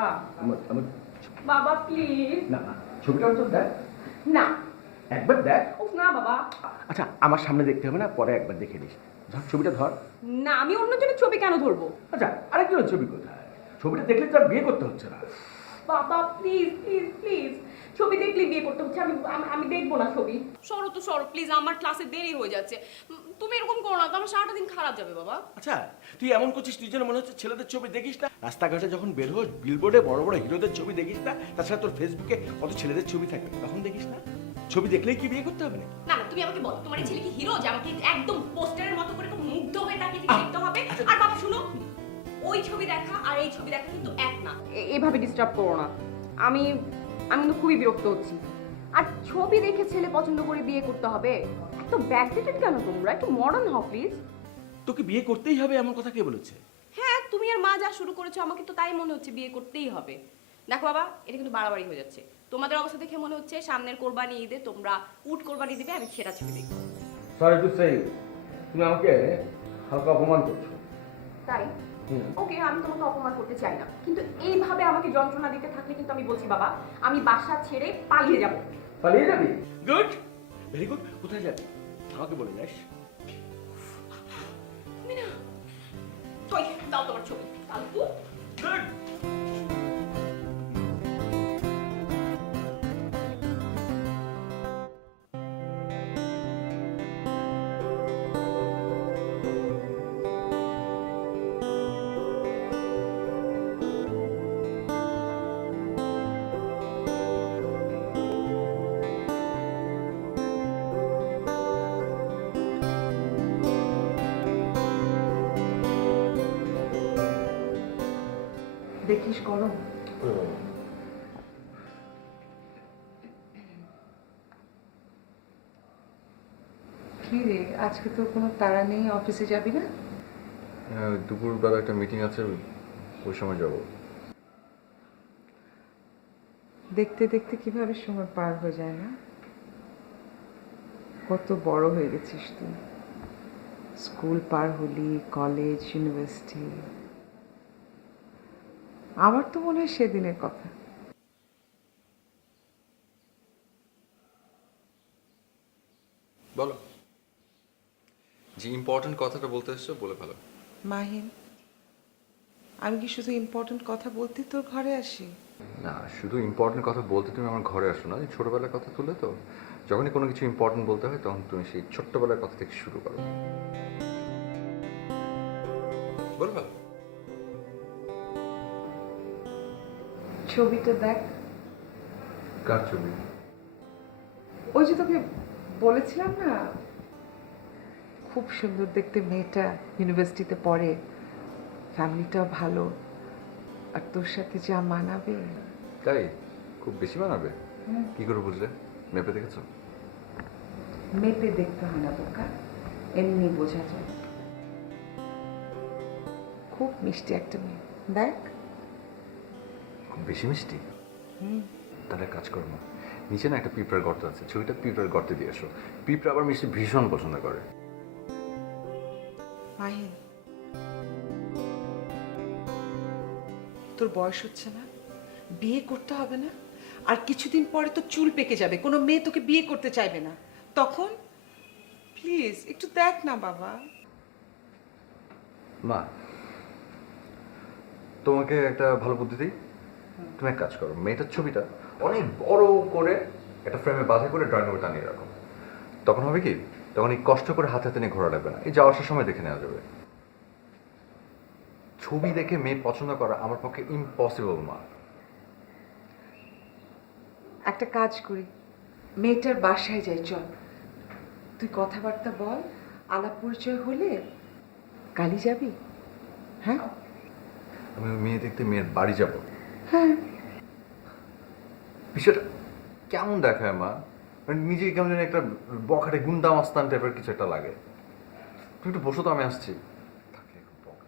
বাবা আমার বাবা প্লিজ না না ছবিটা তো দেখ না একবার দেখ উফ না বাবা আচ্ছা আমার সামনে দেখতে হবে না পরে একবার দেখে নিস ধর ছবিটা ধর না আমি অন্যজনের ছবি কেন ধরবো আচ্ছা আরেকজনের ছবি কোথায় ছবিটা দেখলে তো আর বিয়ে করতে হচ্ছে না বাবা প্লিজ প্লিজ প্লিজ ছবি দেখলে বিয়ে করতে হচ্ছে আমি আমি দেখবো না ছবি সরো তো সরো প্লিজ আমার ক্লাসে দেরি হয়ে যাচ্ছে তুমি এরকম করো না তো আমার সারাটা দিন খারাপ যাবে বাবা আচ্ছা তুই এমন করছিস তুই যেন মনে হচ্ছে ছেলেদের ছবি দেখিস না রাস্তাঘাটে যখন বের হোস বিলবোর্ডে বড় বড় হিরোদের ছবি দেখিস না তাছাড়া তোর ফেসবুকে কত ছেলেদের ছবি থাকে তখন দেখিস না ছবি দেখলেই কি বিয়ে করতে হবে না না না তুমি আমাকে বলো তোমার এই ছেলে কি হিরো যে আমাকে একদম পোস্টারের মতো করে খুব মুগ্ধ হয়ে তাকে দেখতে হবে আর বাবা শুনো ওই ছবি দেখা আর এই ছবি দেখা কিন্তু এক না এভাবে ডিস্টার্ব করো না আমি আমি তো খুবই বিরক্ত হচ্ছি আর ছবি দেখে ছেলে পছন্দ করে বিয়ে করতে হবে এত ব্যাকডেটেড কেন তোমরা একটু মডার্ন হও প্লিজ তোকে বিয়ে করতেই হবে এমন কথা কে বলেছে হ্যাঁ তুমি আর মা যা শুরু করেছো আমাকে তো তাই মনে হচ্ছে বিয়ে করতেই হবে দেখো বাবা এটা কিন্তু বাড়াবাড়ি হয়ে যাচ্ছে তোমাদের অবস্থা দেখে মনে হচ্ছে সামনের কোরবানি ঈদে তোমরা উট কোরবানি দিবে আমি সেটা ছবি দেখবো সরি টু সে তুমি আমাকে হালকা অপমান করছো তাই ওকে আমি তোমাকে অপমান করতে চাই না কিন্তু এইভাবে আমাকে যন্ত্রণা দিতে থাকলে কিন্তু আমি বলছি বাবা আমি বাসা ছেড়ে পালিয়ে যাব পালিয়ে যাবি গুড ভেরি গুড কোথায় যাবি আমাকে বলে যাস মিনা কই দাও তোমার ছবি ফালতু গুড দেখিস গরম কি রে আজকে তো কোনো তাড়া নেই অফিসে যাবি না দুপুরবেলা একটা মিটিং আছে ওই সময় যাব দেখতে দেখতে কিভাবে সময় পার হয়ে যায় না কত বড় হয়ে গেছিস তুই স্কুল পার হলি কলেজ ইউনিভার্সিটি আমার তো মনে হয় সেদিনের কথা বলো যে ইম্পর্টেন্ট কথাটা বলতে এসছো বলে ভালো মাহিন আমি কি শুধু ইম্পর্টেন্ট কথা বলতে তোর ঘরে আসি না শুধু ইম্পর্টেন্ট কথা বলতে তুমি আমার ঘরে আসো না ছোটবেলার কথা তুলে তো যখনই কোনো কিছু ইম্পর্টেন্ট বলতে হয় তখন তুমি সেই ছোট্টবেলার কথা থেকে শুরু করো বলো ভালো ছবিটা দেখ কার ছবি ওই যে তোকে বলেছিলাম না খুব সুন্দর দেখতে মেয়েটা ইউনিভার্সিটিতে পড়ে ফ্যামিলিটাও ভালো আর তোর সাথে যা মানাবে তাই খুব বেশি বানাবে কি করে বুঝলে মেপে দেখেছো মেপে দেখতে হয় না বোকা এমনি বোঝা যায় খুব মিষ্টি একটা মেয়ে দেখ খুব বেশি মিষ্টি তাহলে কাজ করো না নিচে না একটা পিঁপড়ার গর্ত আছে ছবিটা পিঁপড়ার গর্তে দিয়ে এসো পিঁপড়া আবার মিষ্টি ভীষণ পছন্দ করে মাহিন তোর বয়স হচ্ছে না বিয়ে করতে হবে না আর কিছুদিন পরে তো চুল পেকে যাবে কোনো মেয়ে তোকে বিয়ে করতে চাইবে না তখন প্লিজ একটু দেখ না বাবা মা তোমাকে একটা ভালো বুদ্ধি দিই তুমি এক কাজ করো মেয়েটার ছবিটা অনেক বড় করে একটা ফ্রেমে বাঁধা করে ড্রয়িং রুমে টানিয়ে রাখো তখন হবে কি তখন এই কষ্ট করে হাতে হাতে নিয়ে ঘোরা লাগবে না এই যাওয়ার আসার সময় দেখে নেওয়া যাবে ছবি দেখে মেয়ে পছন্দ করা আমার পক্ষে ইম্পসিবল মা একটা কাজ করি মেয়েটার বাসায় যাই চল তুই কথাবার্তা বল আলাপ পরিচয় হলে কালি যাবি হ্যাঁ আমি মেয়ে দেখতে মেয়ের বাড়ি যাব হ্যাঁ বিষয়টা কেমন দেখায় মা মানে নিজেকে কেমন যেন একটা বখাটে গুন্ডা মাস্তান টাইপের কিছু একটা লাগে তুমি একটু বসো তো আমি আসছি থাকলে খুব বকা।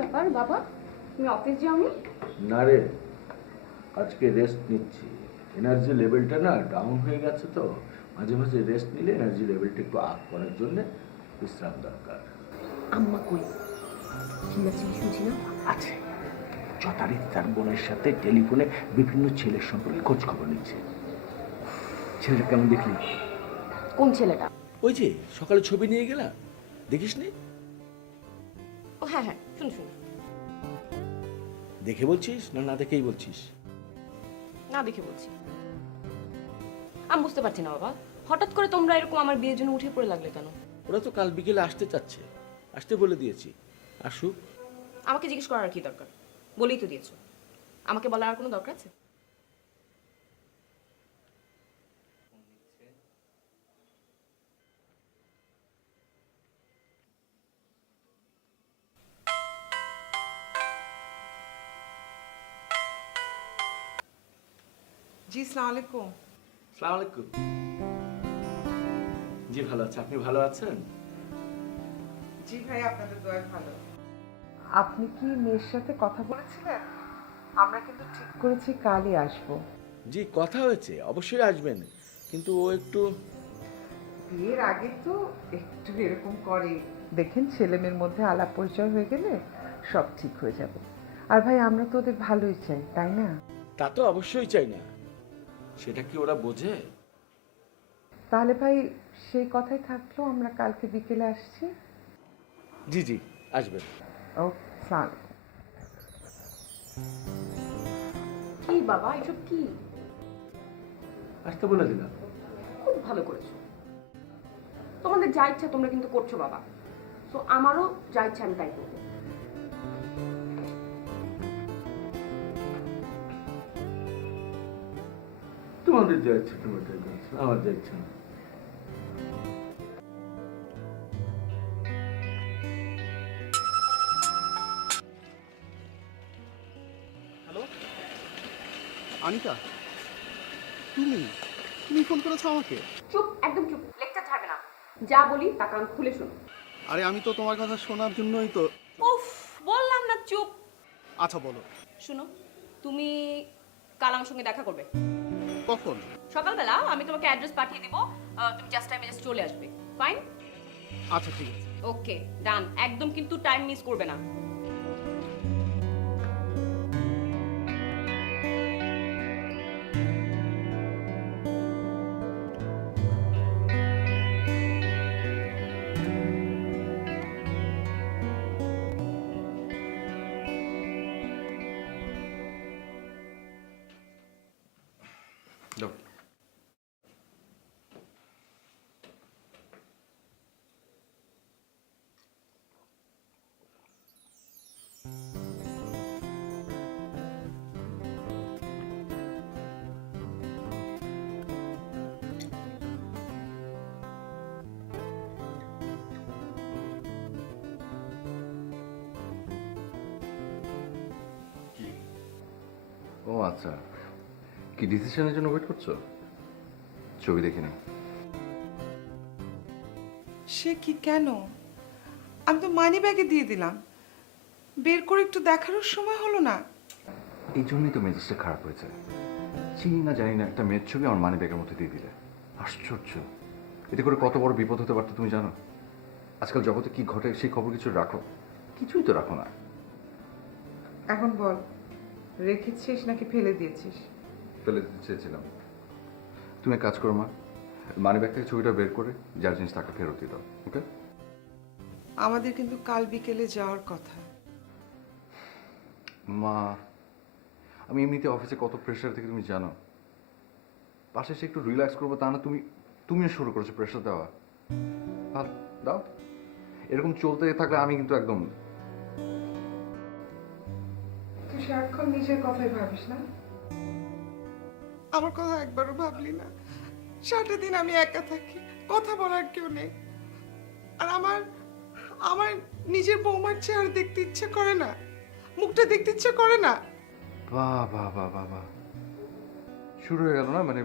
ব্যাপার বাবা, তুমি অফিস যাওনি? না রে, আজকে রেস্ট নিচ্ছি। এনার্জি লেভেলটা না ডাউন হয়ে গেছে, তো মাঝে মাঝে রেস্ট নিলে এনার্জি লেভেলটা একটু আপ করার জন্য বিশ্রাম দরকার। আম্মা কই? চিল্লাচিল্লি শুনছি না? আছে, যথারীতি তার বোনের সাথে টেলিফোনে বিভিন্ন ছেলের সম্পর্কে খোঁজ খবর নিচ্ছে। ছেলেটা কেমন দেখলি? কোন ছেলেটা? ওই যে সকালে ছবি নিয়ে গেলাম, দেখিস নি? ও হ্যাঁ হ্যাঁ, শুনো শুনো। দেখে বলছিস না না দেখেই বলছিস? না দেখে বলছি। আমি বুঝতে পারছি না বাবা, হঠাৎ করে তোমরা এরকম আমার বিয়ের জন্য উঠে পড়ে লাগলে কেন? ওরা তো কাল বিকেলে আসতে চাচ্ছে, আসতে বলে দিয়েছি, আসুক। আমাকে জিজ্ঞেস করার আর কি দরকার? বলেই তো দিয়েছো। আমাকে বলার আর কোনো দরকার আছে? জি, সালাম আলাইকুম। আসসালামু আলাইকুম। জি ভালো আছে, আপনি ভালো আছেন? জি ভাই, আপনাদের দয়া ভালো। আপনি কি মেয়ের সাথে কথা বলেছিলেন? আমরা কিন্তু ঠিক করেছি কালই আসবো। জি কথা হয়েছে, অবশ্যই আসবেন, কিন্তু ও একটু বিয়ের আগে তো একটু এরকম করে। দেখেন, ছেলে মেয়ের মধ্যে আলাপ পরিচয় হয়ে গেলে সব ঠিক হয়ে যাবে। আর ভাই, আমরা তো ওদের ভালোই চাই, তাই না? তা তো অবশ্যই চাই না, সেটা কি ওরা বোঝে? তাহলে ভাই সেই কথাই থাকলো, আমরা কালকে বিকেলে আসছি। জি জি আসবেন। ও সালাম। কি বাবা, এসব কি? আসতে বলে দিলাম। খুব ভালো করেছো। তোমাদের যা ইচ্ছা তোমরা কিন্তু করছো বাবা, তো আমারও যা ইচ্ছা আমি তাই করবো। তোমাদের যা ইচ্ছে তোমরা তাই করছো, আমার যা ইচ্ছা না। হ্যালো আনিকা, তুমি তুমি ফোন করেছো আমাকে? চুপ, একদম চুপ, লেকচার ছাড়বে না। যা বলি তা কান খুলে শোনো। আরে আমি তো তোমার কথা শোনার জন্যই তো। উফ, বললাম না চুপ। আচ্ছা বলো, শোনো, তুমি কাল আমার সঙ্গে দেখা করবে কখন? সকালবেলা। আমি তোমাকে অ্যাড্রেস পাঠিয়ে দিব, তুমি জাস্ট টাইমে জাস্ট চলে আসবে। ফাইন? আচ্ছা ঠিক আছে। ওকে ডান, একদম কিন্তু টাইম মিস করবে না। দাও। ও আচ্ছা, কি ডিসিশনের জন্য ওয়েট করছো? ছবি দেখিনি। সে কি, কেন? আমি তো মানি ব্যাগে দিয়ে দিলাম, বের করে একটু দেখারও সময় হলো না। এই জন্যই তো মেজাজটা খারাপ হয়েছে। চিনি না জানি না একটা মেয়ের ছবি আমার মানি ব্যাগের মধ্যে দিয়ে দিলে। আশ্চর্য, এতে করে কত বড় বিপদ হতে পারতো তুমি জানো? আজকাল জগতে কি ঘটে সেই খবর কিছু রাখো? কিছুই তো রাখো না। এখন বল, রেখেছিস নাকি ফেলে দিয়েছিস? ফেলে দিতে চেয়েছিলাম। তুমি এক কাজ করো মা, মানি ব্যাগ থেকে ছবিটা বের করে যার জিনিস টাকা ফেরত দিয়ে দাও, ওকে? আমাদের কিন্তু কাল বিকেলে যাওয়ার কথা। মা, আমি এমনিতে অফিসে কত প্রেশার থেকে তুমি জানো। পাশে এসে একটু রিল্যাক্স করবো, তা না তুমিও শুরু করেছো প্রেশার দেওয়া। দাও, এরকম চলতে থাকলে আমি কিন্তু একদম। তুই সারাক্ষণ নিজের কথাই ভাবিস না? আমার কথা একবারও ভাবলি না? সারাটা দিন আমি একা থাকি, কথা বলার কেউ নেই। আর আমার আমার নিজের বৌমার চেহারা দেখতে ইচ্ছে করে না, মুখটা দেখতে ইচ্ছে করে না। বাহ বাহ বাহ বাহ বাহ, শুরু হয়ে গেল না? মানে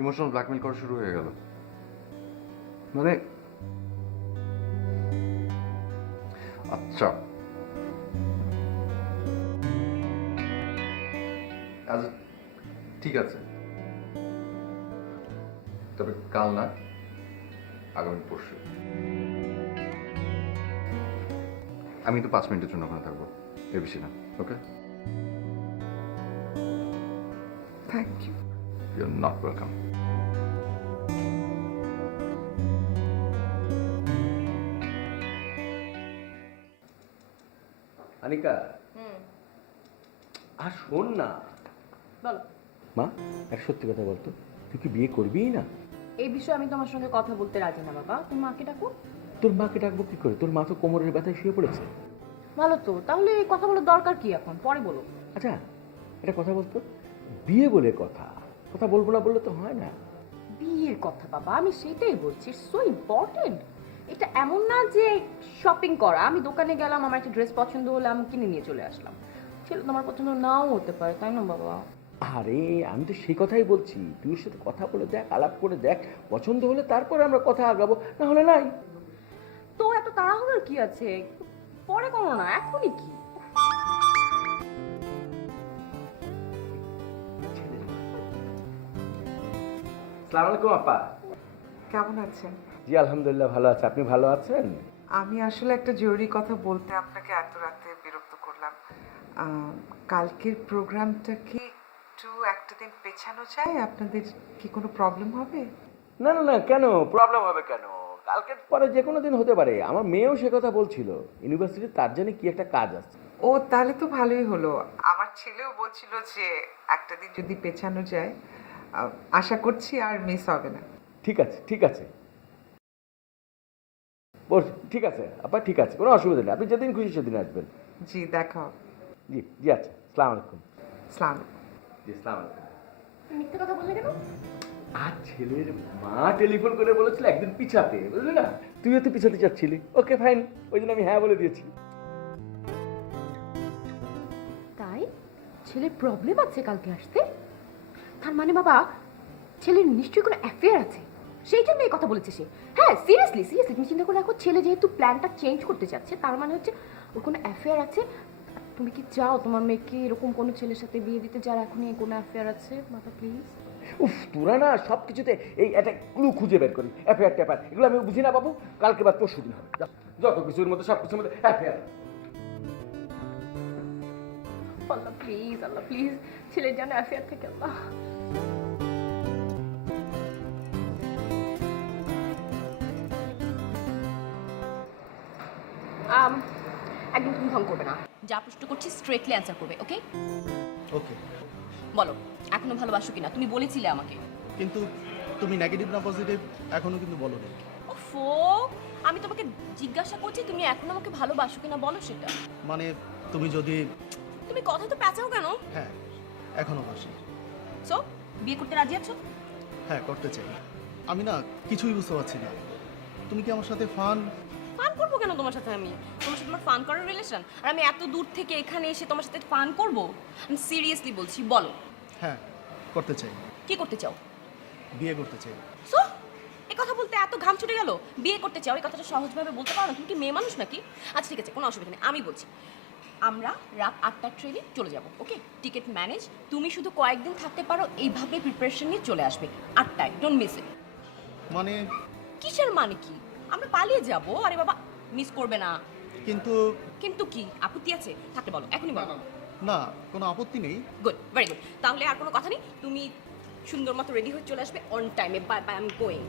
ইমোশনাল ব্ল্যাকমেল করা শুরু হয়ে গেল। মানে আচ্ছা, আচ্ছা ঠিক আছে, তবে কাল না, আগামী পরশু। আমি তো 5 মিনিটের জন্য ওখানে থাকবো, এর বেশি না। Okay, thank you. You are not welcome. Anika, আর শোন না বলো। মা, এক সত্যি কথা বলতো, তুই কি বিয়ে করবিই না? এই বিষয়ে আমি তোমার সঙ্গে কথা বলতে রাজি না বাবা, তুমি মাকে ডাকো। তোর মাকে ডাকবো কি করে? তোর মা তো কোমরের ব্যথায় শুয়ে পড়েছে। ভালো তো, তাহলে এই কথা বলার দরকার কি এখন? পরে বলো। আচ্ছা, এটা কথা বলতো, বিয়ে বলে কথা, কথা বলবো না বললে তো হয় না। বিয়ের কথা বাবা, আমি সেটাই বলছি, সো ইম্পর্টেন্ট। এটা এমন না যে শপিং করা, আমি দোকানে গেলাম, আমার একটা ড্রেস পছন্দ হলে আমি কিনে নিয়ে চলে আসলাম। ছেলে তোমার পছন্দ নাও হতে পারে, তাই না বাবা? আরে আমি তো সেই কথাই বলছি, তুই ওর সাথে কথা বলে দেখ, আলাপ করে দেখ, পছন্দ হলে তারপরে আমরা কথা আগাবো, না হলে নাই। তো এত তাড়াহুড়োর কি আছে? পরে করো না, এখনই কি? আসসালামু আলাইকুম আপা। কেমন আছেন? জি আলহামদুলিল্লাহ ভালো আছে, আপনি ভালো আছেন? আমি আসলে একটা জরুরি কথা বলতে আপনাকে এত রাতে বিরক্ত করলাম। কালকের প্রোগ্রামটা কি একটু একটা দিন পেছানো যায়? আপনাদের কি কোনো প্রবলেম হবে? না না না, কেন প্রবলেম হবে কেন? কালকে পরে যে কোনো দিন হতে পারে। আমার মেয়েও সে কথা বলছিল, ইউনিভার্সিটি তার জন্য কি একটা কাজ আছে। ও তাহলে তো ভালোই হলো। আমার ছেলেও বলছিল যে একটা দিন যদি পেছানো যায়, আশা করছি আর মিস হবে না। ঠিক আছে ঠিক আছে, বলছি ঠিক আছে আপা, ঠিক আছে, কোনো অসুবিধা নেই, আপনি যেদিন খুশি সেদিন আসবেন। জি, দেখা হবে। জি জি আচ্ছা, আসসালামু আলাইকুম। সালাম। জি আসসালামু আলাইকুম। মিথ্যে কথা বললে কেন? আর ছেলের মা টেলিফোন করে বলেছিল একদিন পিছাতে, বুঝলি না? তুইও তো পিছাতে চাচ্ছিলি, ওকে ফাইন, ওই জন্য আমি হ্যাঁ বলে দিয়েছি। তাই ছেলের প্রবলেম আছে কালকে আসতে? তার মানে বাবা, ছেলের নিশ্চয়ই কোনো অ্যাফেয়ার আছে, সেই জন্য এই কথা বলেছে সে। হ্যাঁ, সিরিয়াসলি সিরিয়াসলি তুমি চিন্তা করে দেখো, ছেলে যেহেতু প্ল্যানটা চেঞ্জ করতে চাচ্ছে, তার মানে হচ্ছে ওর কোনো অ্যাফেয়ার আছে। তুমি কি চাও তোমার মেয়েকে এরকম কোনো ছেলের সাথে বিয়ে দিতে যার এখনই কোনো অ্যাফেয়ার আছে? বাবা প্লিজ। উফ, তোরা না সব কিছুতে এই একটা ক্লু খুঁজে বের করি, অ্যাফেয়ার ট্যাফেয়ার, এগুলো আমি বুঝি না বাবু। কালকে বাদ পরশু দিন হবে, যাও। যত কিছুর মধ্যে সব কিছুর মধ্যে affair. Allah please, Allah please, ছেলের যেন অ্যাফেয়ার থেকে আল্লাহ। একদম তুমি ঢং করবে না, যা প্রশ্ন করছি স্ট্রেটলি অ্যান্সার করবে, ওকে? ওকে, বলো, এখনো ভালোবাসো কিনা? তুমি বলেছিলে আমাকে। কিন্তু তুমি নেগেটিভ না পজিটিভ এখনো কিন্তু বলো না। ওফো, আমি তোমাকে জিজ্ঞাসা করছি তুমি এখনো আমাকে ভালোবাসো কিনা, বলো সেটা। মানে তুমি যদি তুমি কথা তো পেঁচাও কেন? হ্যাঁ এখনো বাসি, সো বিয়ে করতে রাজি আছো? হ্যাঁ করতে চাই। আমি না কিছুই বুঝতে পারছি না, তুমি কি আমার সাথে ফান? ফান করবো কেন তোমার সাথে? আমি তোমার সাথে আমার ফান করার রিলেশন, আর আমি এত দূর থেকে এখানে এসে তোমার সাথে ফান করবো? আমি সিরিয়াসলি বলছি, বলো হ্যাঁ করতে চাই, কি করতে চাও? বিয়ে করতে চাই। সো এই কথা বলতে এত ঘাম ছুটে গেল? বিয়ে করতে চাও, এই কথাটা সহজভাবে বলতে পারো না? তুমি কি মেয়ে মানুষ নাকি? আচ্ছা ঠিক আছে, কোনো অসুবিধা নেই, আমি বলছি আমরা রাত 8টার ট্রেনে চলে যাব, ওকে? টিকিট ম্যানেজ, তুমি শুধু কয়েকদিন থাকতে পারো, এইভাবে প্রিপারেশন নিয়ে চলে আসবে 8টায়, ডোন্ট মিস ইট। মানে কিসের মানে কি? আমরা পালিয়ে যাব, আরে বাবা মিস করবে না। কিন্তু কিন্তু কি আপত্তি আছে? থাকতে বলো, এখনই বলো। না, কোনো আপত্তি নেই। গুড, ভেরি গুড, তাহলে আর কোনো কথা নেই, তুমি সুন্দর মতো রেডি হয়ে চলে আসবে অন টাইমে। Bye bye, I am going.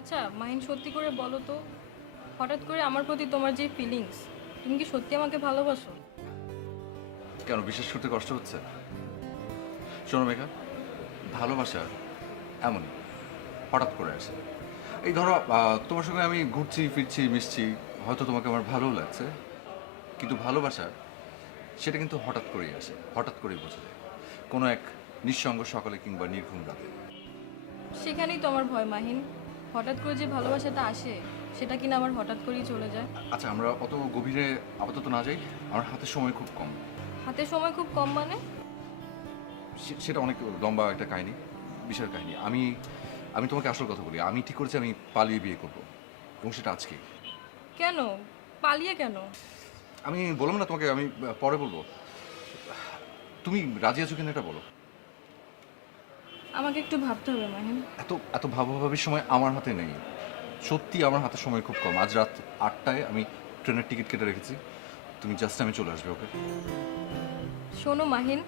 আচ্ছা মাহিন, সত্যি করে বলো তো, হঠাৎ করে আমার প্রতি তোমার যে ফিলিংস, তুমি কি সত্যি আমাকে ভালোবাসো? কেন বিশ্বাস করতে কষ্ট হচ্ছে? শোনো মেঘা, ভালোবাসা এমনই হঠাৎ করে আসে। এই ধরো তোমার সঙ্গে আমি ঘুরছি ফিরছি মিশছি, হয়তো তোমাকে আমার ভালোও লাগছে, কিন্তু ভালোবাসা সেটা কিন্তু হঠাৎ করেই আসে, হঠাৎ করেই বোঝা যায় কোনো এক নিঃসঙ্গ সকালে কিংবা নির্ঘুম রাতে। সেখানেই তো আমার ভয় মাহিন, হঠাৎ করে যে ভালোবাসাটা আসে সেটা কিনা আমার হঠাৎ করেই চলে যায়। আচ্ছা আমরা অত গভীরে আপাতত না যাই, আমার হাতে সময় খুব কম। হাতে সময় খুব কম মানে? সেটা অনেক লম্বা একটা কাহিনী, বিশাল কাহিনী। আমি আমি তোমাকে আসল কথা বলি, আমি ঠিক করেছি আমি পালিয়ে বিয়ে করব, এবং সেটা আজকে। কেন পালিয়ে কেন? আমি বললাম না তোমাকে, আমি পরে বলবো। তুমি রাজি আছো কিনা এটা বলো। আমাকে একটু ভাবতে হবে মাহিন। এত এত ভাবাভাবির সময় আমার হাতে নেই, সত্যি আমার হাতে সময় খুব কম। আজ রাত 8টায় আমি ট্রেনের টিকিট কেটে রেখেছি, তুমি জাস্ট আমি চলে আসবে, ওকে? শোনো মাহিন,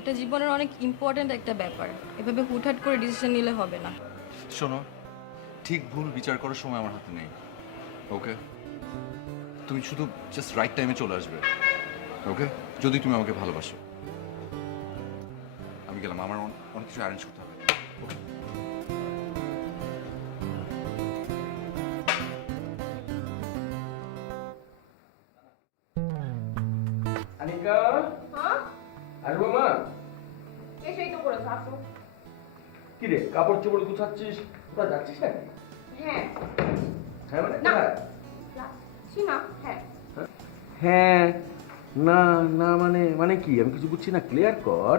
এটা জীবনের অনেক ইম্পর্ট্যান্ট একটা ব্যাপার, এভাবে হুটহাট করে ডিসিশন নিলে হবে না। শোনো, ঠিক ভুল বিচার করার সময় আমার হাতে নেই, ওকে? তুমি শুধু জাস্ট রাইট টাইমে চলে আসবে, ওকে? যদি তুমি আমাকে ভালোবাসো। আমি গেলাম, আমার অনেক কিছু অ্যারেঞ্জ করতে হবে, ওকে? আনিকা, হ্যাঁ আসবো মা? এসেই তো করেছো, আসো। কি রে, কাপড় চোপড় গুছাচ্ছিস, তোরা যাচ্ছিস নাকি? হ্যাঁ হ্যাঁ মানে না। কোথায়? যাচ্ছি না, হ্যাঁ। হ্যাঁ না না মানে মানে কি, আমি কিছু বুঝছি না, ক্লিয়ার কর।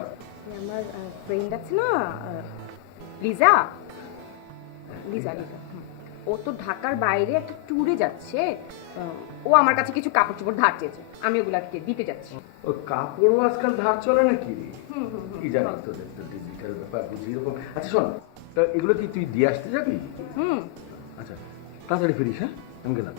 আমার ফ্রেন্ড আছে না, লিজা লিজা লিজা ও তো ঢাকার বাইরে একটা ট্যুরে যাচ্ছে। ও আমার কাছে কিছু কাপড় চোপড় ধার চেয়েছে, আমি ওগুলাকে দিতে যাচ্ছি। ও কাপড়ও আজকাল ধার চলে নাকি? হুম হুম হুম। কি জানিস তোদের তো ডিজিটাল ব্যাপার বুঝি এরকম। আচ্ছা শোন, তা এগুলো কি তুই দিয়ে আসতে যাবি? হুম। আচ্ছা তাড়াতাড়ি ফিরিস, হ্যাঁ? আমি গেলাম।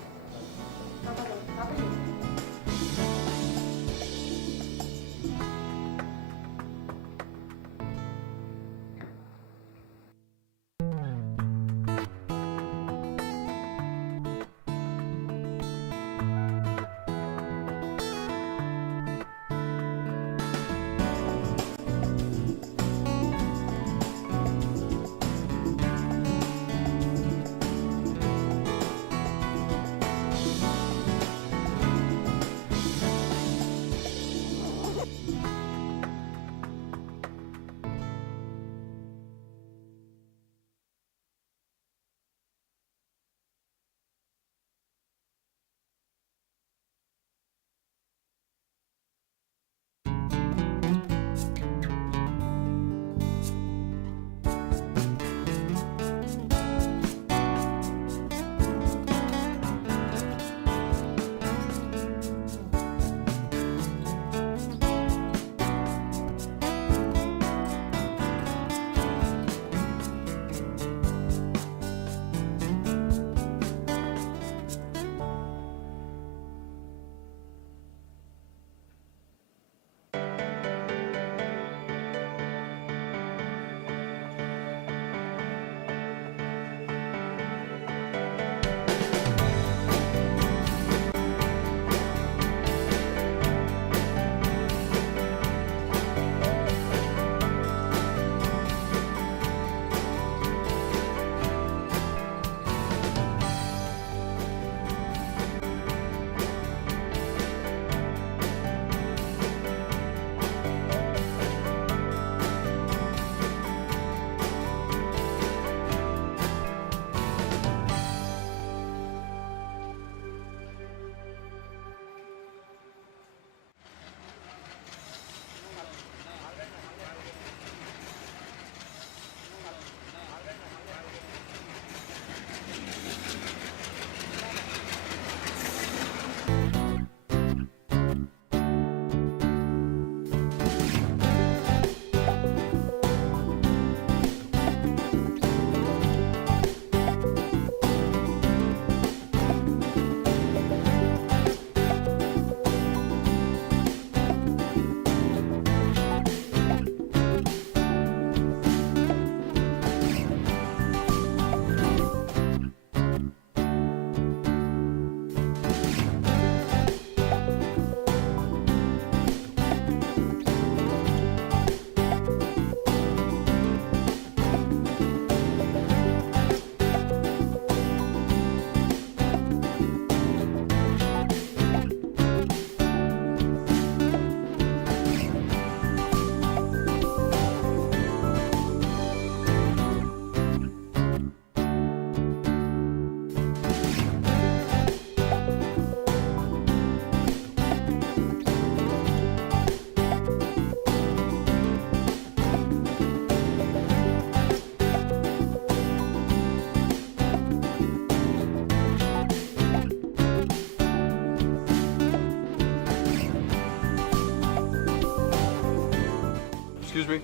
এক্সকিউজ মি,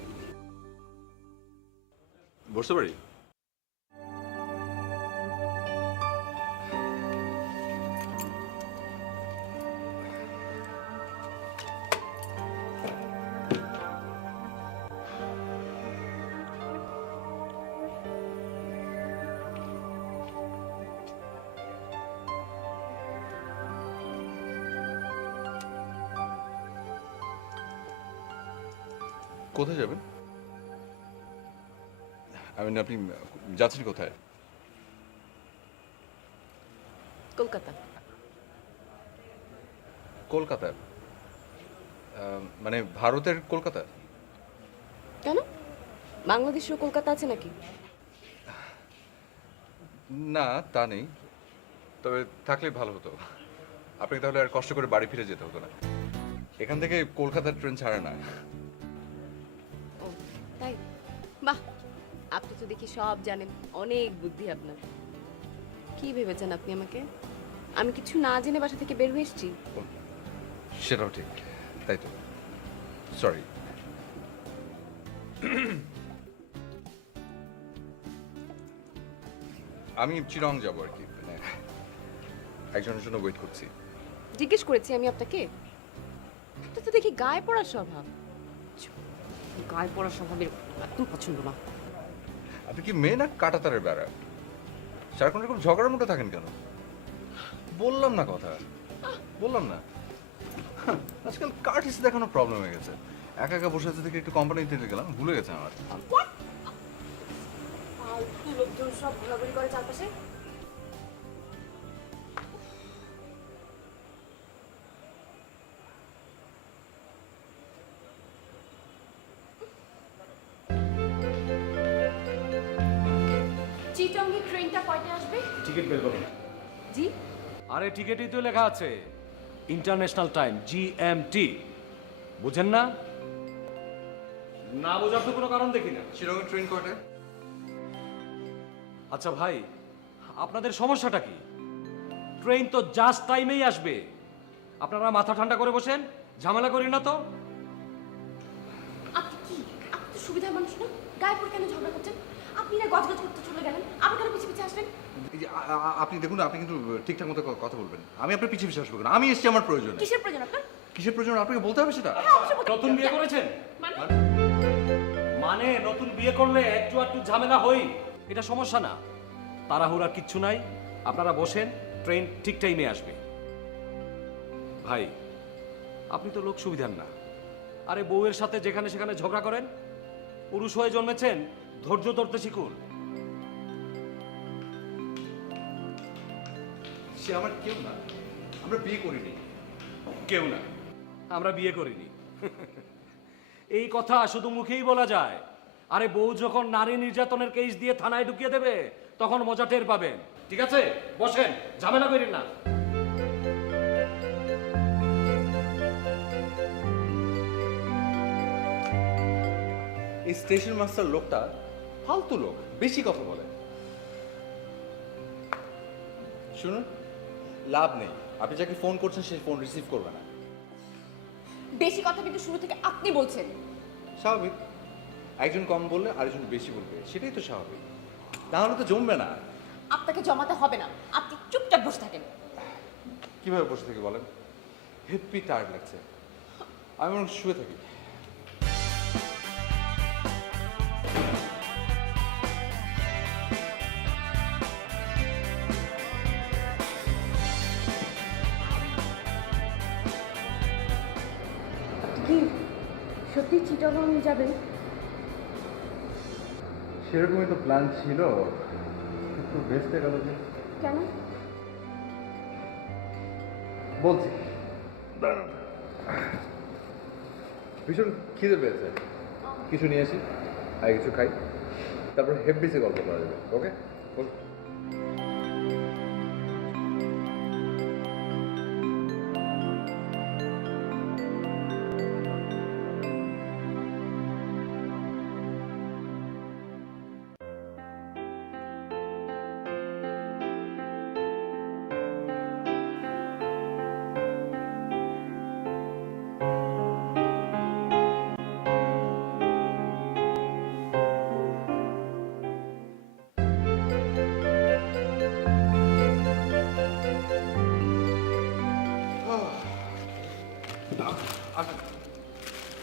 বসতে পারি? কোথায় যাবেন? আপনি যাচ্ছেন কোথায়? কলকাতা। কলকাতায়? মানে ভারতের কলকাতা? কেন, বাংলাদেশেও কলকাতা আছে নাকি? না, তা নেই, তবে থাকলে ভালো হতো। আপনি তাহলে আর কষ্ট করে বাড়ি ফিরে যেতে হতো না। এখান থেকে কলকাতার ট্রেন ছাড়ে না। ও তাই? বাহ, আপনি তো দেখি সব জানেন, অনেক বুদ্ধি আপনার। কি ভেবেছেন আপনি আমাকে? আমি কিছু না জেনে বাসা থেকে বের হয়ে এসেছি? সেটাও ঠিক, তাই তো, সরি। আমি চিরং যাব আর কি, মানে একজনের জন্য ওয়েট করছি। জিজ্ঞেস করেছি আমি আপনাকে? এটা তো দেখি গায়ে পড়ার স্বভাব। গায়ে পড়ার স্বভাবের একদম পছন্দ না। আপনি কি মেয়ে না কাঁটাতারের বেড়া? সারাক্ষণ এরকম ঝগড়ার মধ্যে থাকেন কেন? বললাম না কথা, বললাম না। আজকাল কার্টিস দেখানো প্রবলেম হয়ে গেছে। একা একা বসে আছে থেকে একটু কোম্পানিতে গেলাম, ভুলে গেছে আমার। ফালতু লোকজন সব ঘোরাঘুরি করে চারপাশে। চিটংয়ে ট্রেনটা কয়টায় আসবে? টিকিট বের করুন। জি? আরে টিকিটই তো লেখা আছে ইন্টারন্যাশনাল টাইম জিএমটি, বুঝেন না? না বোঝার তো কোনো কারণ দেখি না। চিরঙের ট্রেন কয়টায়? আচ্ছা ভাই, আপনাদের সমস্যাটা কি? ট্রেন তো জাস্ট টাইমেই আসবে। আপনারা মাথা ঠান্ডা করে বসেন, ঝামেলা করি না তো। আপনি কি, আপনি তো সুবিধার মানুষ না? গায়ে পড়ে কেন ঝগড়া করছেন? আপনি না গজগজ করতে চলে গেলেন, আবার কেন পিছিয়ে পিছিয়ে আসলেন? এই যে, আপনি দেখুন, আপনি কিন্তু ঠিকঠাক মতো কথা বলবেন। আমি আপনার পিছিয়ে পিছিয়ে আসবো কেন? আমি এসেছি আমার প্রয়োজনে। কিসের প্রয়োজন আপনার? কিসের প্রয়োজন আপনাকে বলতে হবে সেটা? নতুন বিয়ে করেছেন মানে? মানে নতুন বিয়ে করলে একটু একটু ঝামেলা হই, এটা সমস্যা না। তাড়াহুড়ার কিচ্ছু নাই, আপনারা বসেন, ট্রেন ঠিক টাইমে আসবে। ভাই, আপনি তো লোক সুবিধার না। আরে বউয়ের সাথে যেখানে সেখানে ঝগড়া করেন। পুরুষ হয়ে জন্মেছেন, ধৈর্য ধরতে শিখুন। সে আমার কেউ না, আমরা বিয়ে করিনি। কেউ না, আমরা বিয়ে করিনি। এই কথা শুধু মুখেই বলা যায়। আরে বউ যখন নারী নির্যাতনের কেস দিয়ে থানায় ঢুকিয়ে দেবে, তখন মজা টের পাবেন। ঠিক আছে, বসেন, ঝামেলা করেন না। এই স্টেশন মাস্টার লোকটা ফালতু লোক, বেশি কথা বলে। শুনুন, লাভ নেই, আপনি যাকে ফোন করছেন সে ফোন রিসিভ করবে না। বেশি কথা কিন্তু শুরু থেকে আপনি বলছেন। স্বাভাবিক, একজন কম বললে আরেকজন বেশি বলবে, সেটাই তো স্বাভাবিক। তাহলে তো জমবে না। আপনাকে জমাতে হবে না, আপনি চুপচাপ বসে থাকেন। কিভাবে বসে থেকে বলেন? হেপি টায়ার্ড লাগছে, আমি বরং শুয়ে থাকি। কি সত্যি চিটাগং যাবেন? সেরকমই তো প্ল্যান ছিল, একটু বেস্টে গেল যে। কেন? বলছি, ভীষণ খিদে পেয়েছে, কিছু নিয়ে আসি আর কিছু খাই, তারপর হেব্বিসে গল্প করা যাবে। ওকে?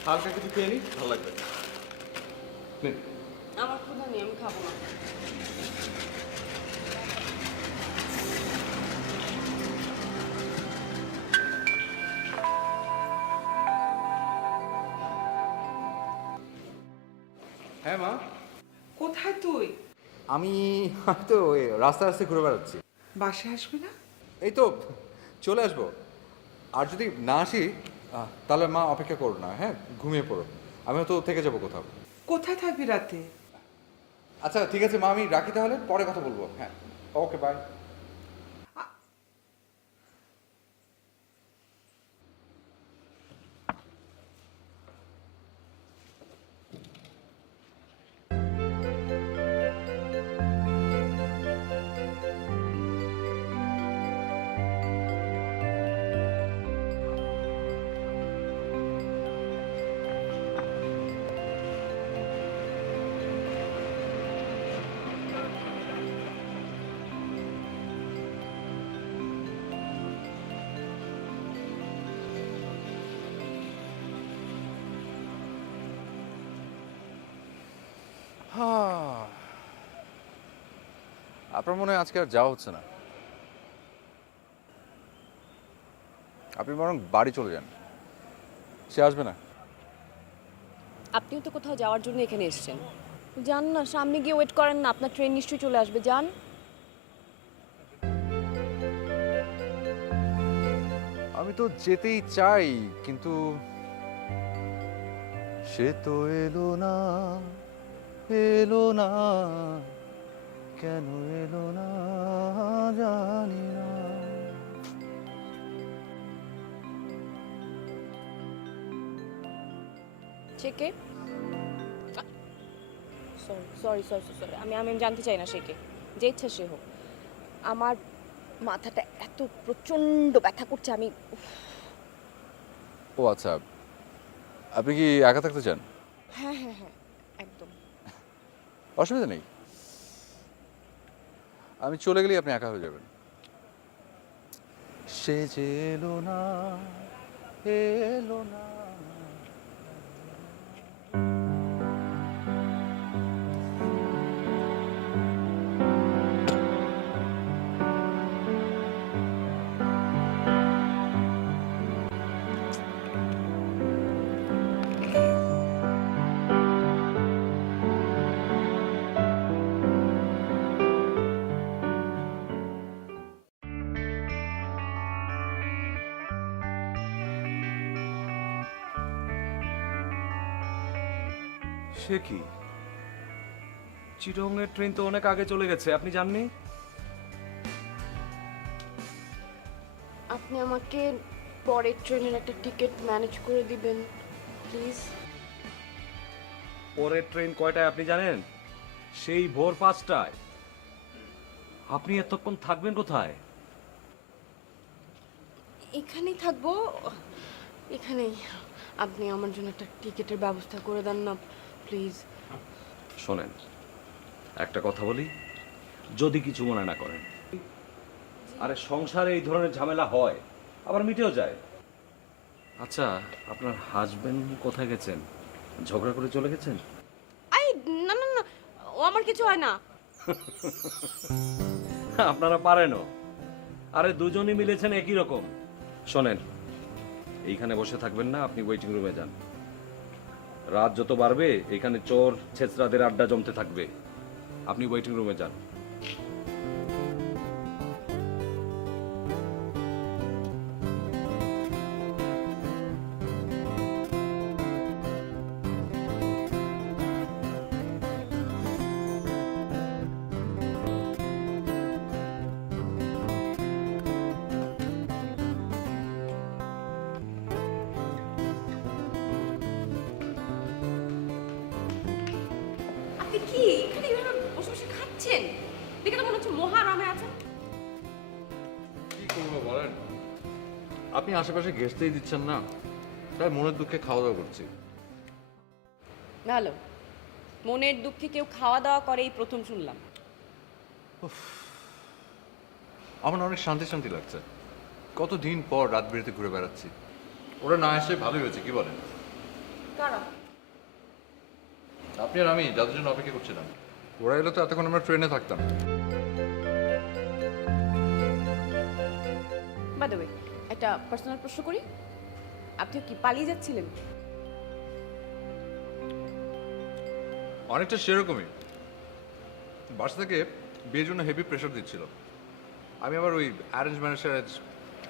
হালকা কিছু খেয়ে নিই, ভালো লাগবে। নিন। আমার ক্ষুধা নেই, আমি খাবো না। হ্যাঁ মা, কোথায় তুই? আমি হয়তো ওই রাস্তায় রাস্তায় ঘুরে বেড়াচ্ছি। বাসায় আসবে না? এই তো চলে আসবো। আর যদি না আসি তাহলে মা অপেক্ষা করো না, হ্যাঁ ঘুমিয়ে পড়ো। আমিও তো থেকে যাবো কোথাও। কোথায় থাকবি রাতে? আচ্ছা ঠিক আছে মা, আমি রাখি তাহলে, পরে কথা বলবো। হ্যাঁ ওকে বাই। আপনার মনে হয় আজকে আর যাওয়া হচ্ছে না। আপনি বরং বাড়ি চলে যান, সে আসবে না। আপনিও তো কোথাও যাওয়ার জন্য এখানে এসেছেন, যান না, সামনে গিয়ে ওয়েট করেন না, আপনার ট্রেন নিশ্চয়ই চলে আসবে, যান। আমি তো যেতেই চাই, কিন্তু সে তো এলো না, এলো না, কেন এলো না জানি না। সে কে? সরি সরি সরি সরি, আমি আমি জানতে চাই না সে কে, যে ইচ্ছা সে হোক। আমার মাথাটা এত প্রচণ্ড ব্যথা করছে, আমি ও আচ্ছা, আপনি কি একা থাকতে চান? হ্যাঁ হ্যাঁ হ্যাঁ, একদম। অসুবিধা নেই, আমি চলে গেলেই আপনি একা হয়ে যাবেন। সে যে এলো না, এলো না। সে কি, চিটংয়ের ট্রেন তো অনেক আগে চলে গেছে, আপনি জাননি? আপনি আমাকে পরের ট্রেনের একটা টিকিট ম্যানেজ করে দিবেন প্লিজ। পরের ট্রেন কয়টায় আপনি জানেন? সেই ভোর 5টায়। আপনি এতক্ষণ থাকবেন কোথায়? এখানেই থাকবো, এখানেই। আপনি আমার জন্য একটা টিকিটের ব্যবস্থা করে দেন না প্লিজ। শোনেন, একটা কথা বলি, যদি কিছু মনে না করেন। আরে সংসারে এই ধরনের ঝামেলা হয়, আবার মিটেও যায়। আচ্ছা, আপনার হাজবেন্ড কোথায় গেছেন? ঝগড়া করে চলে গেছেন? আই না না না, ও আমার কিছু হয় না। আপনারা পারেনও। আরে দুজনই মিলেছেন একই রকম। শোনেন, এইখানে বসে থাকবেন না, আপনি ওয়েটিং রুমে যান। রাত যত বাড়বে এখানে চোর ছেচরাদের আড্ডা জমতে থাকবে। আপনি ওয়েটিং রুমে যান। আপনি কি এখানে এভাবে বসে বসে খাচ্ছেন? দেখে তো মনে হচ্ছে মহারামে আছেন। কি করবো বলেন, আপনি আশেপাশে ঘেঁষতেই দিচ্ছেন না, তাই মনের দুঃখে খাওয়া দাওয়া করছি। ভালো, মনের দুঃখে কেউ খাওয়া দাওয়া করে এই প্রথম শুনলাম। আমার অনেক শান্তি শান্তি লাগছে। কতদিন পর রাত বেরোতে ঘুরে বেড়াচ্ছি। ওরা না এসে ভালোই হয়েছে, কি বলেন? কারা? আপনি আর আমি যাদের জন্য অপেক্ষা করছিলাম, ওরা এলে তো এতক্ষণ আমরা ট্রেনে থাকতাম। বাই দ্য ওয়ে, একটা পার্সোনাল প্রশ্ন করি, আপনি কি পালিয়ে যাচ্ছিলেন? অনেকটা সেরকমই। বাসা থেকে বিয়ের জন্য হেভি প্রেশার দিচ্ছিল। আমি আবার ওই অ্যারেঞ্জ ম্যারেজ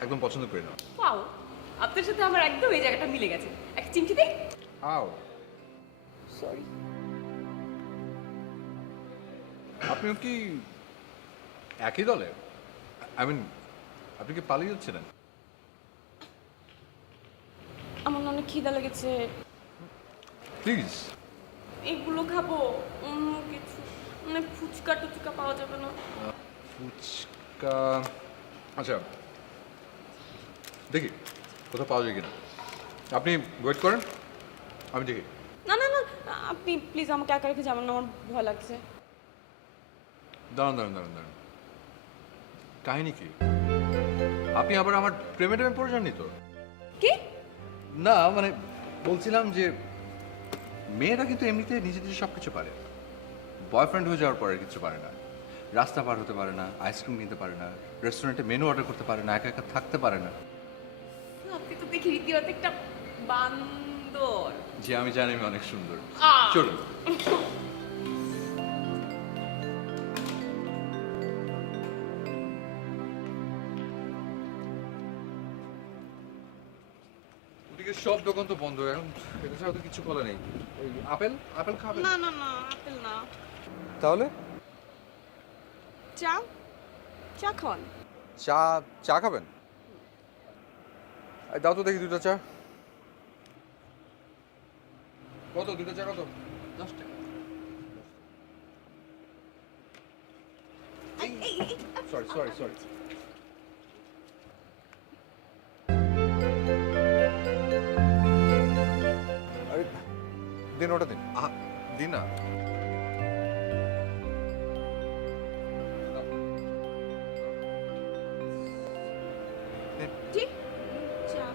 একদম পছন্দ করি না। ওয়াও, আপনার সাথে আমার একদম এই জায়গাটা মিলে গেছে। একটা চিমটি দেই? আও, সরি। আপনিও কি একই দলে? আই মিন, আপনি কি পালিয়ে যাচ্ছিলেন? আমার না অনেক খিদা লেগেছে, প্লিজ। এগুলো খাবো, অন্য কিছু মানে ফুচকা টুচকা পাওয়া যাবে না? ফুচকা, আচ্ছা দেখি কোথাও পাওয়া যায় কিনা। আপনি ওয়েট করেন, আমি দেখি। না না না, আপনি প্লিজ আমাকে একা রেখে যাবেন না, আমার ভয় লাগছে। দাঁড়ান দাঁড়ান দাঁড়ান দাঁড়ান, কাহিনী কি? আপনি আবার আমার প্রেমে টেমে পড়ে যাননি তো? কি? না মানে বলছিলাম যে মেয়েরা কিন্তু এমনিতে নিজে নিজে সব কিছু পারে। বয়ফ্রেন্ড হয়ে যাওয়ার পরে কিছু পারে না। রাস্তা পার হতে পারে না, আইসক্রিম নিতে পারে না, রেস্টুরেন্টে মেনু অর্ডার করতে পারে না, একা একা থাকতে পারে না। আপনি তো দেখি রীতিমতো একটা বান্দর। যে আমি জানি আমি অনেক সুন্দর। আহ! চলুন। ওদিকে সব দোকান তো বন্ধ এখন, এটা ছাড়া তো কিছু বলা নেই। ওই আপেল আপেল খাবেন? না না না, আপেল না। তাহলে চা, চা খান। চা, চা খাবেন? এই দাও তো দেখি দুটো চা। কত দুটো চা কত? 10 টাকা। Sorry sorry sorry. আরে দিন, ওটা দিন। দিন না। জি, চা।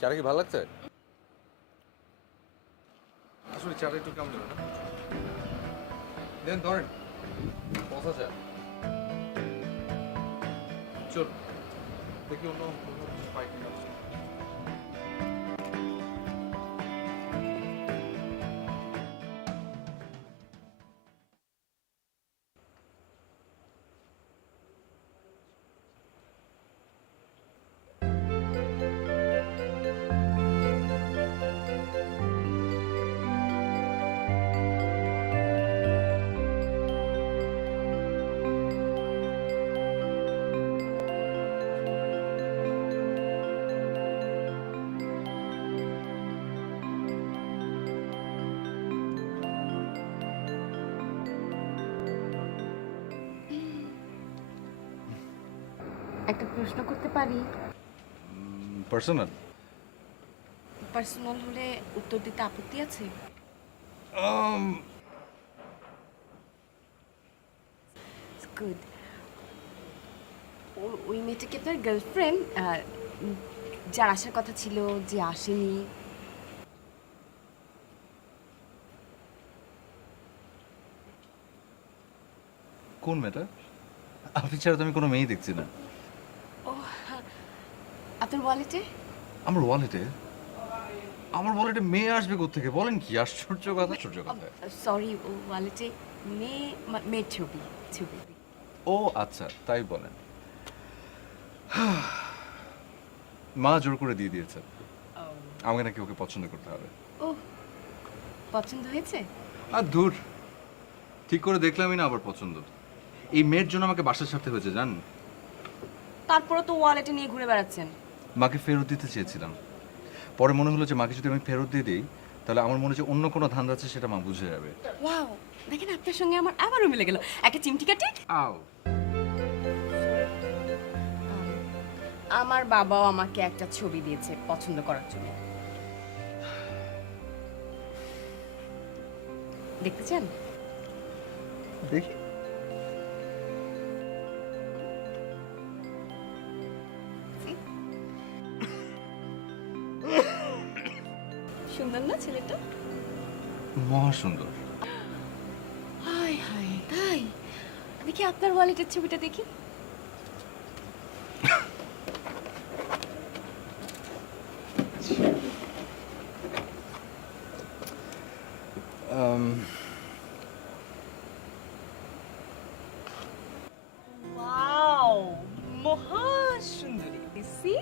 চাটা কি ভালো লাগছে? আসলে চাটা একটু কেমন না? দেন ধরেন, পচা চা। চল দেখি অন্য কিছু পাই কিনা। একটা প্রশ্ন করতে পারি? পার্সোনাল? পার্সোনাল হলে উত্তর দিতে আপত্তি আছে? গুড। ওই মেয়েটা কি আপনার গার্লফ্রেন্ড, যার আসার কথা ছিল যে আসেনি? কোন মেয়েটা? আপনি ছাড়া তো আমি কোনো মেয়েই দেখছি না। আপনার ওয়ালেটে? আমার ওয়ালেটে? আমার ওয়ালেটে মেয়ে আসবে কোত্থেকে? বলেন কি আশ্চর্য কথা! আশ্চর্য কথা। সরি, ও ওয়ালেটে মেয়ের ছবি ছবি। ও আচ্ছা, তাই বলেন। মা জোর করে দিয়ে দিয়েছে। আমাকে নাকি ওকে পছন্দ করতে হবে। ও, পছন্দ হয়েছে? আর দূর, ঠিক করে দেখলামই না আবার পছন্দ। এই মেয়ের জন্য আমাকে বাসার ছাড়তে হয়েছে জান। তারপরে তো ওয়ালেটে নিয়ে ঘুরে বেড়াচ্ছেন। মাকে ফেরত দিতে চেয়েছিলাম, পরে মনে হলো যে মাকে যদি আমি ফেরত দিয়ে দিই তাহলে আমার মনে হচ্ছে অন্য কোনো ধান্দা আছে, সেটা মা বুঝে যাবে। ওয়াও, দেখেন আপনার সঙ্গে আমার আবারও মিলে গেল। একটা চিমটি কাটে। আও, আমার বাবাও আমাকে একটা ছবি দিয়েছে পছন্দ করার জন্য। দেখতে চান? দেখি। সুন্দর না ছেলেটা? মহা সুন্দর। হায় হায়, তাই? দেখি আপনার ওয়ালেটের ছবিটা দেখি। ওয়াও, মহা সুন্দরী। সি,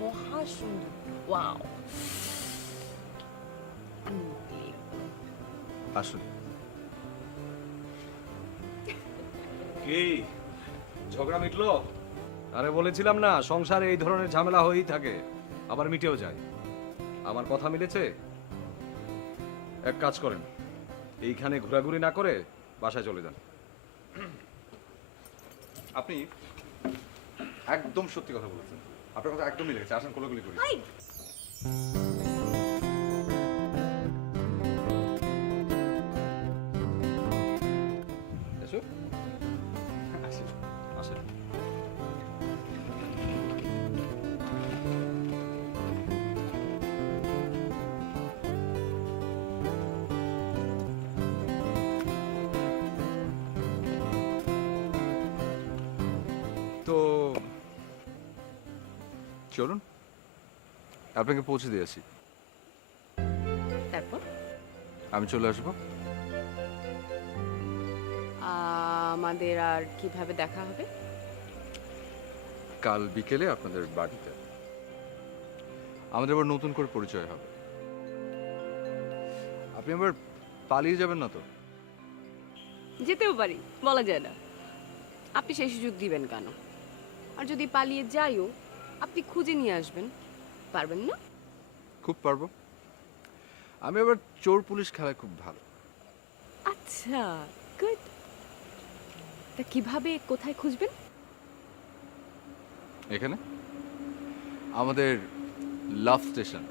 মহা সুন্দর। ওয়াও। আসলে কি ঝগড়া মিটলো? আরে বলেছিলাম না, সংসারে এই ধরনের ঝামেলা হয়েই থাকে, আবার মিটেও যায়। আমার কথা মিলেছে? এক কাজ করেন, এইখানে ঘোরাঘুরি না করে বাসায় চলে যান। আপনি একদম সত্যি কথা বলেছেন, আপনার কথা একদমই লেগেছে। আসেন কোলাকুলি করি। হাই। এসো। আসি। আসেন। তো চলুন, আপনাকে পৌঁছে দিয়েছি। তারপর আমি চলে আসবো। আমাদের আর কিভাবে দেখা হবে? কাল বিকেলে আপনাদের বাড়িতে আমাদের আবার নতুন করে পরিচয় হবে। আপনি আবার পালিয়ে যাবেন না তো? যেতেও পারি, বলা যায় না। আপনি সেই সুযোগ দিবেন কেন? আর যদি পালিয়ে যাইও, আপনি খুঁজে নিয়ে আসবেন, পারবেন না? খুব পারবো। আমি আবার চোর পুলিশ খেলায় খুব ভালো। আচ্ছা, গুড। তা কিভাবে, কোথায় খুঁজবেন? এখানে আমাদের লাভ স্টেশন।